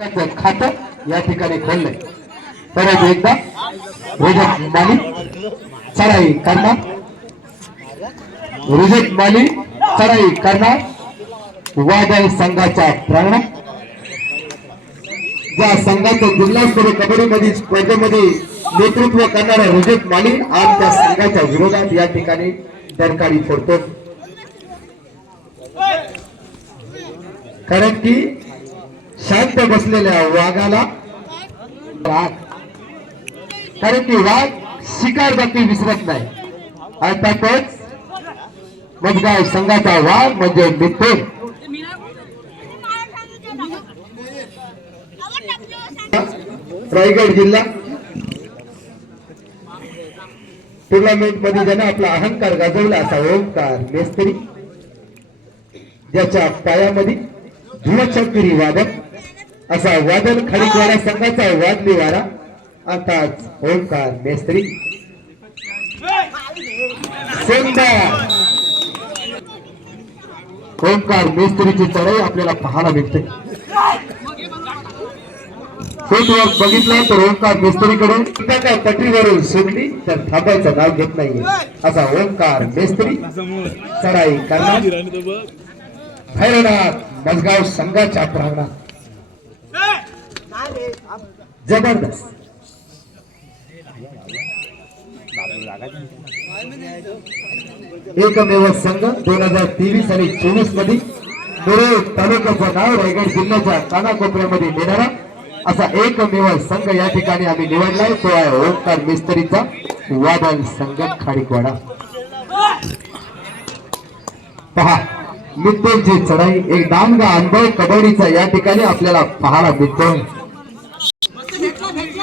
खात या ठिकाणी खोललंय. परत एकदा रोजक माली चढाई करणार. रोजक माली चढाई करणार. वादळ संघाच्या प्रांगणात ज्या संघाचं जिल्हास्तरीय कबड्डीमध्ये स्पर्धेमध्ये नेतृत्व करणारा रुजित माली आज त्या संघाच्या विरोधात या ठिकाणी दरकारी फोडतो. कारण की शांत बसलेल्या वाघाला. वाघ. कारण की वाघ शिकार बाकी विसरत नाही. अर्थातच मजगाव संघाचा वाघ म्हणजे मित्र. रायगड जिल्हा. टुर्नामेंटमध्ये ज्याने आपला अहंकार गाजवला असा ओंकार मेस्त्री. ज्याच्या पायामध्ये धुळचक्री वादक असा वादन खालीवाडा संघाचा वादली वारा अर्थात ओंकार मेस्त्री. ओंकार मेस्त्रीची चढाई आपल्याला पाहायला मिळते. फुटवर्क बघितलं तर ओंकार मेस्त्रीकडून काय पटरीवरून सोडली तर थांबायचं नाव घेत नाहीये. असा ओंकार मेस्त्री चढाई करणार. भैरवनाथ मजगाव संघाच्या प्रांगणात. जबरदस्त. एकमेव संघ दोन हजार तेवीस आणि चोवीसमध्ये मुरुड तालुक्याचं नाव रायगड जिल्ह्याच्या कानाकोपऱ्यामध्ये नेणारा असा एकमेव संघ या ठिकाणी आम्ही निवडलाय. तो आहे ओंकार मिस्त्रीचा वादन संघ खाडीकवाडा. पहा मित्रांची चढाई एक दामगा अनुभव कबड्डीचा या ठिकाणी आपल्याला पाहायला मिळतो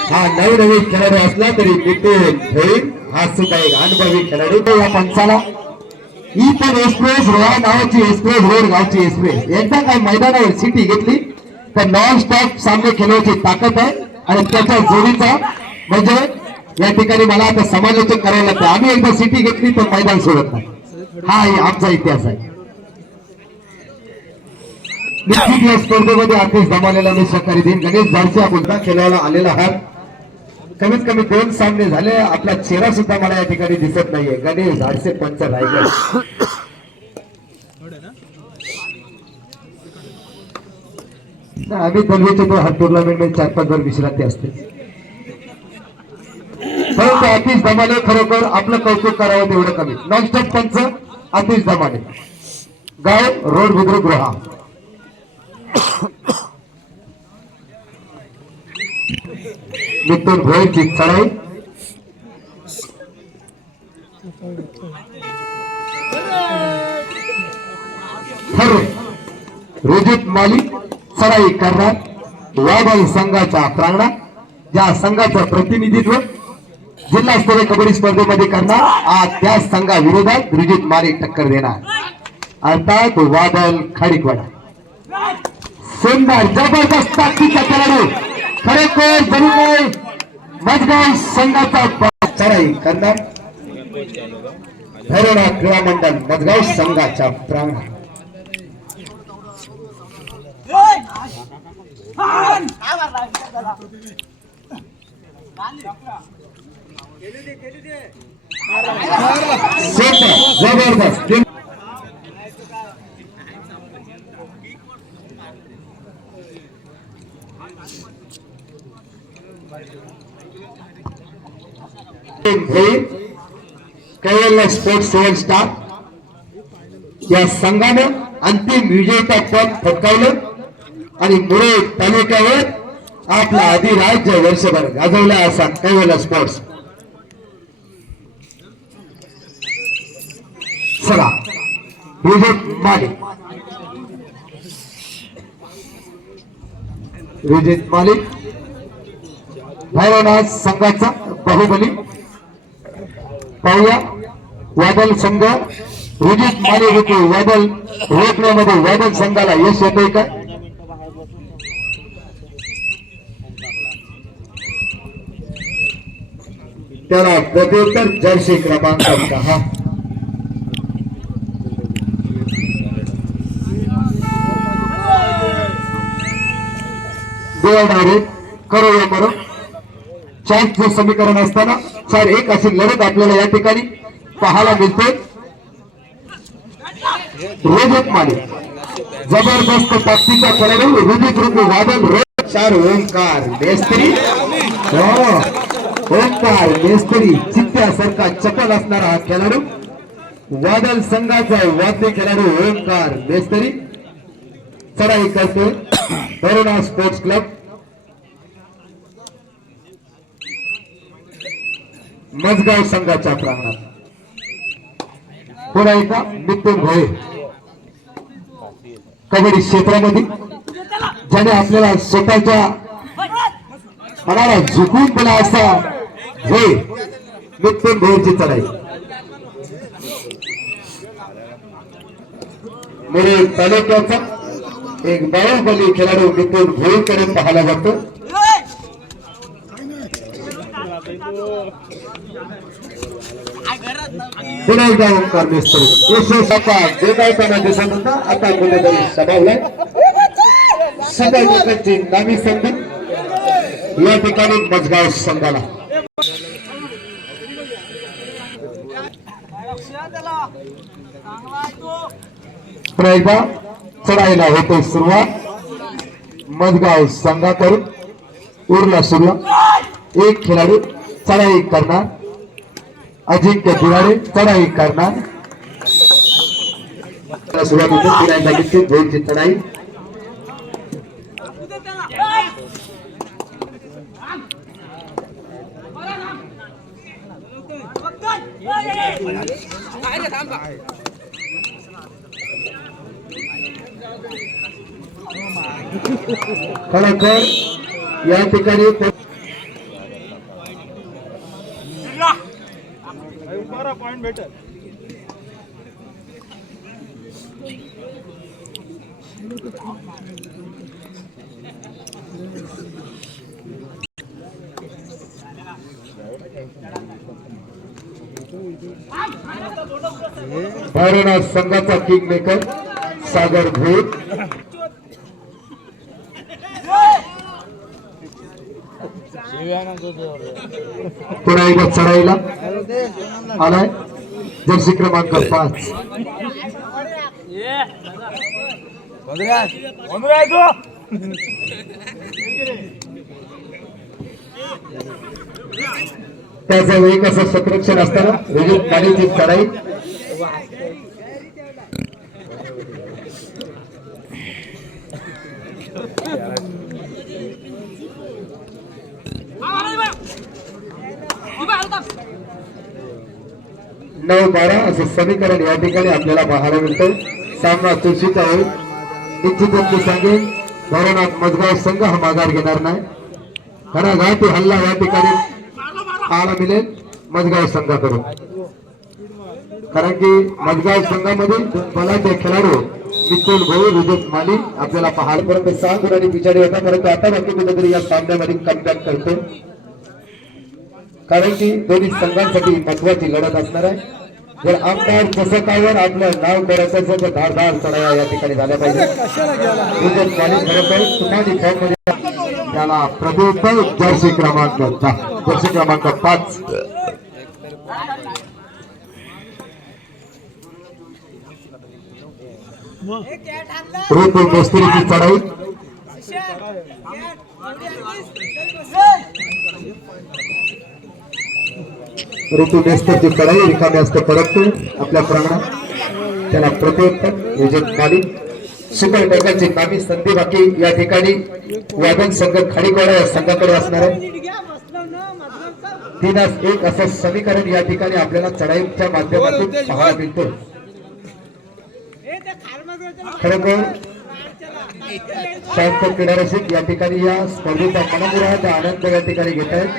हा नवनवीन खेळाडू असला तरी मिथून होईल हा सुद्धा एक अनुभवी खेळाडू. तो या पंचाला. ही पण एक्सप्रेस रोहा नावाची एक्सप्रेस रोड गावची एक्सप्रेस एकदा काय मैदानावर सिटी घेतली तर नॉन स्टॉप सामने खेळण्याची ताकद आहे आणि त्याच्या जोडीचा म्हणजे या ठिकाणी मला आता समालोचन करायला लागतं आम्ही एकदा सिटी घेतली तर मैदान सोडत नाही. हा आमचा इतिहास आहे. निश्चित या स्पर्धेमध्ये आतिश जमालेला मी सहकारी दिन गणेश झाडचे आपण खेळायला आलेला आहात. कमीत कमी दोन सामने झाले. आपला चेहरा सुद्धा मला या ठिकाणी दिसत नाहीये. गणेश झाडसे पंच रायगड. आम्ही दलवेचे तो हा टुर्नामेंटमध्ये चार पाच वर विश्रांती असते. परंतु आतिश धमाले खरोखर आपलं कौतुक करावं तेवढं कमी. नॉनस्टॉप पंच आतिश धमाले गाव रोड बुद्रुक गृहा. मिथून भोईरची चढाई. ठरवे रोजित मालिक चढाई करणार वाघाई संघाच्या प्रांगणात. या संघाचं प्रतिनिधित्व जिल्हास्तरीय कबड्डी स्पर्धेमध्ये करणार आज त्या संघाविरोधात रुजित मालिक टक्कर देणार. अर्थात वादल खाडीकवाडा. सुंदर जबरदस्त ताकदीचा खेळाडू. खरेखर जरूर मजगाव संघाचा प- चढाई करणार भैरवनाथ क्रीडा मंडळ मजगाव संघाच्या प्रांगणात जबरदस्त. होईल स्पोर्ट्स सेवन स्टार या संघानं अंतिम विजेता पद फटकावलं आणि मुळे तालुक्यावर आपला अधिराज्य वर्षभर गाजवला असा केवल स्पोर्ट्स. चला. विजय मालिक विजय मालिक भैरवनाथ संघाचा बाहुबली. पाहूया वादल संघ रुजित मालिक होते वादल रोखण्यामध्ये वादल संघाला यश येतोय का? त्याला प्रत्युत्तर जर्सी क्रमांक दहा. डायरेक्ट करो या करो. चारचं समीकरण असताना चार एक अशी लढत आपल्याला या ठिकाणी पाहायला मिळते. रोहित माने. जबरदस्त ताकदीचा खेळाडू रुबिक रुपी वादन चार ओंकार मेस्त्री. हो. ओंकार मेस्त्री चित्त्यासारखा चपल असणारा हा खेळाडू. वादल संघाचा वाद्य खेळाडू ओंकार मेस्त्री. चला करतोय बरोडा स्पोर्ट्स क्लब. मजगाव संघाच्या प्रांगणात. पुन्हा ऐका नितीन भोये. कबड्डी क्षेत्रामध्ये. ज्याने आपल्याला स्वतःच्या मनाला झुकून दिला असा हे नितीन भोयेची चढाई. मुरे तालुक्याचा एक बाहुबली खेळाडू नितीन भोईकडे पाहायला जातो. पुन्हा एकदा ओंकार मिस्त्री यशो सपा जे काय त्यांना दिसत होता आता कुठेतरी सभावलाय सगळ्या लोकांची नामी संधी या ठिकाणी मजगाव संघाला. चांगला पुन्हा एकदा चढाईला होते सुरुवात. मजगाव संघाकडून उरला सुरू एक खेळाडू चढाई करणार. अजिंक्य दिवाळे चढाई करणार. सुरुवात होते फिरायला चढाई खरोखर या ठिकाणी बारा पॉइंट भेटल. भैरवनाथ संघाचा किंग मेकर सागर भूत पुन्हा एकदा चढाईला आलाय? जर्सी क्रमांक पाच. त्याचं वेग असं संरक्षण असताना वेगळी गाडीची चढाई. नऊ बारा असं समीकरण या ठिकाणी आपल्याला पाहायला मिळतं सामना चुरशीचा आहे. निश्चितच मी सांगेन भैरवनाथ मजगाव संघ हा माघार घेणार नाही. खरा घाटी हल्ला या ठिकाणी पाहायला मिळेल मजगाव संघाकडून. कारण की मजगाव संघामध्ये बलाचे खेळाडू निकोल भाऊ विवेक माली आपल्याला पहाडपर्यंत सहा गुणांनी पिछाडी होता परंतु आता बाकी कुठेतरी या सामन्यामध्ये कमबॅक करतो. कारण की दोन्ही संघांसाठी महत्वाची लढत असणार आहे. जर आमदार चषकावर आपलं नाव करायचं असेल तर धारधार चढाया या ठिकाणी झाल्या पाहिजे. विजय माली खरोखर तुम्हाला फॉर्ममध्ये त्याला प्रदीप जर्सी क्रमांक जर्सी क्रमांक पाच. ऋतू मेस्त्रीची चढाई. ऋतू मेस्तरची चढाई रिकामी असते परंतु आपल्या प्रांगणात. त्याला प्रत्युत्तर विजय माली सुपर टॅकलची नामी संधी बाकी या ठिकाणी. वादन संघ खाडीकोडा या संघाकडे असणार आहे. तीनास एक असं समीकरण या ठिकाणी आपल्याला चढाईच्या माध्यमातून पाहायला मिळतो खरोखर शांत क्रीडा रसिक या ठिकाणी या स्पर्धेचा मनमुराद आनंद या ठिकाणी घेत आहेत.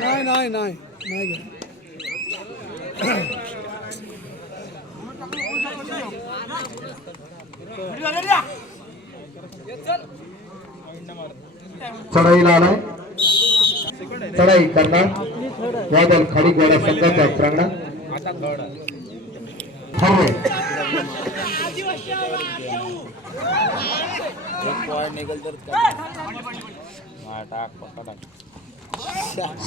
चढाईला आलाय. चढाई करणार वादल खाडी गोळा संघाच्या प्रांगणात ठरले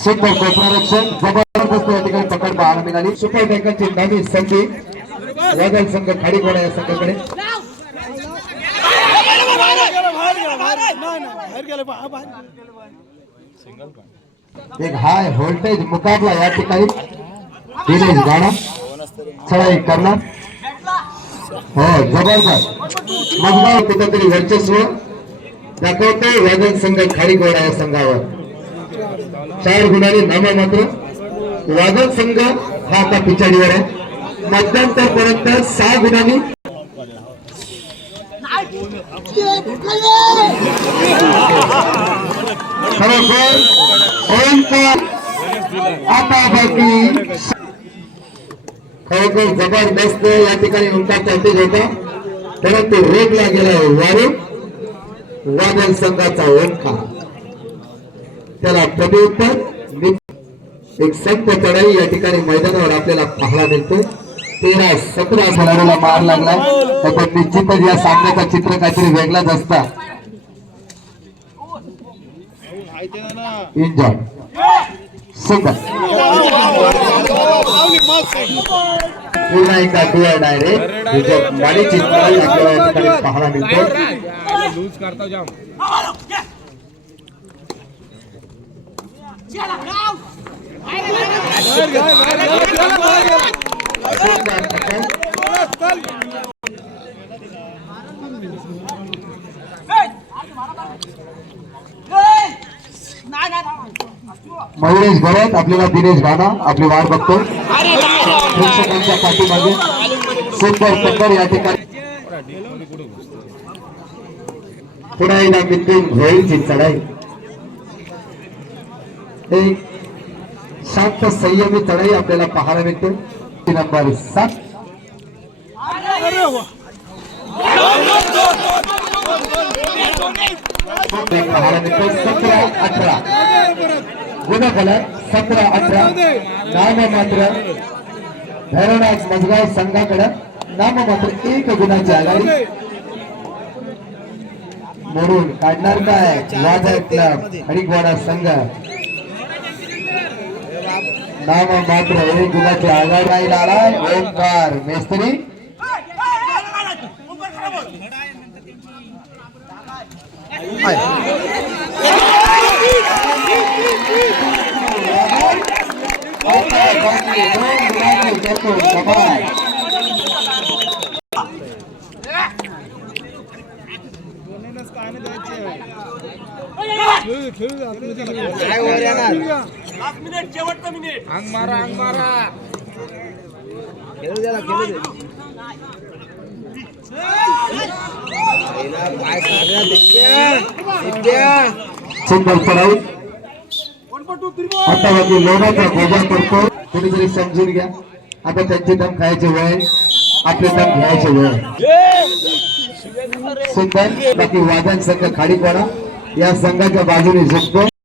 सुपर कोपरारक्षण जबरदस्त या ठिकाणी पकड पाहायला मिळाली. सुपर बँकांची नवी संधी वादळ संघ खाडी खाडीकोडा या संघाकडे. एक हाय व्होल्टेज मुकाबला या ठिकाणी. दिनेश गाणा चढाई करणार. हो जबरदस्त मजबूत कुठंतरी वर्चस्व. दाखवतोय वादळ संघ खाडीकोडा या संघावर. चार गुणाने नामा मात्र. वादन संघ हा आता पिछाडीवर आहे. मध्यंतर पर्यंत सहा गुणांनी खरोखर आता बाकी खरोखर जबरदस्त या ठिकाणी ओंकार चालते होता. परंतु रोखला गेला वारू. वादळ संघाचा ओंकार त्याला प्रत्युत्तर नि- एक संत चढाई या ठिकाणी मैदानावर आपल्याला पाहायला मिळतो तेरा सतरा खेळाडूला मार लागला. पण निश्चितच या सामन्याचा चित्र काहीतरी वेगळाच असता. एन्जॉय सुंदर पुन्हा एकदा डुआ डायरेक्ट आपल्याला या ठिकाणी पाहायला मिळतो लूज करता जाम. मयुरेश गवत आपल्याला दिनेश गाणा आपली वाट बघतो. प्रेक्षकांच्या पाठीमागे सुंदर सुंदर या ठिकाणी. पुन्हा एकदा मिथून घोळीची चढाई. एक शांत संयमी चढाई आपल्याला पाहायला मिळते. नंबर सात. पाहायला मिळतो. सतरा अठरा. गुन्हा फलक सतरा अठरा. नाममात्र धरणाज मजगाव संघाकडे. नाममात्र एक गुणाची आघाडी. म्हणून काढणार काय? वादळ क्लब हरिगवाडा संघ. नाम मात्र एक गुणाची आघाडी राहील आलाय ओंकार मेस्त्री. ओंकार बाकी दोन गुणाची करतो कमाल दोन्हीलाच काय नाही द्यायचे खेळू दे, खेळू दे, आपलं ते खेळू दे. अंग मारा अंग मारा सुंदर चढाई आता बाकी लोणाचा गोजा करतो कुणीतरी समजून घ्या. आता त्यांचे दम खायचे वेळ आपले दम घ्यायचे वेळ सुंदर बाकी वादन संघ खाडीपाडा. या संघाच्या बाजूने झुकतो.